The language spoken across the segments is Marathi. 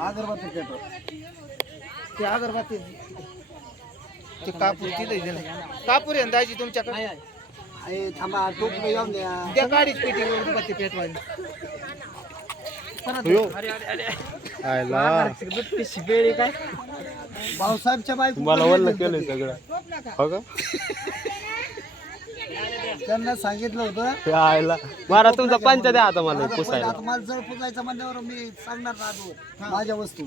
अगरबत्ती पेटव ते अगरबत्ती ते कापूर तिथे दिलं. कापूर आहे दाजी तुमच्याकडे? अरे थांबा टोप येऊन द्या. त्या गाडीच पेटी अगरबत्ती पेटवायला भाऊसाहेबच्या बायको मला वल्ल केलंय सगळं. हो का? त्यांना सांगितलं होतं. ते आयला. मारा तुमचा पंच द्या आता मला आता पुसायला. आता मला जर पुजायचं म्हणल्यावर मी सांगणार ना आजवर माझ्या वस्तू.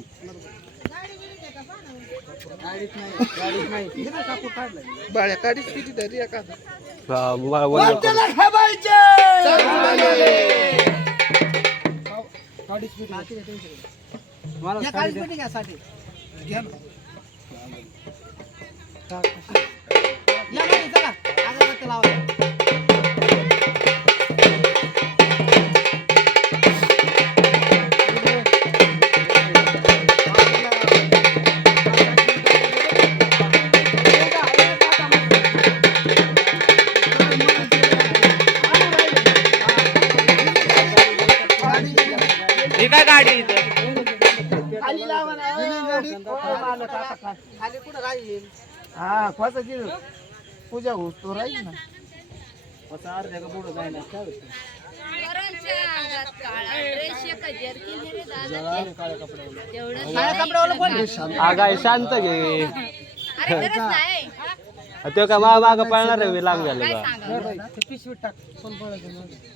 गाडीत नाही गाडीत नाही ना कापूर काढलाय. बाळ्या गाडीच पेटी धरी एका हा, मला त्याला या पेटी घ्या साठी. घ्या ना. या ही काय गाडी? खाली लावा ना. गाडी. खाली. कुठं राहील? हा दिलं पूजा होत तो राहील ना. अर्ध्या का पुढं जायला काय होतं? पोरांच्या अंगात काळा ड्रेस एक जर्किन रे दादा ते. तेवढं काळ्या कपड्यावाला कोण आहे? आगाय शांत घे. अरे खरंच नाही. तो काय मा माग पळणार आहे मी लांब झाले काय का सांगा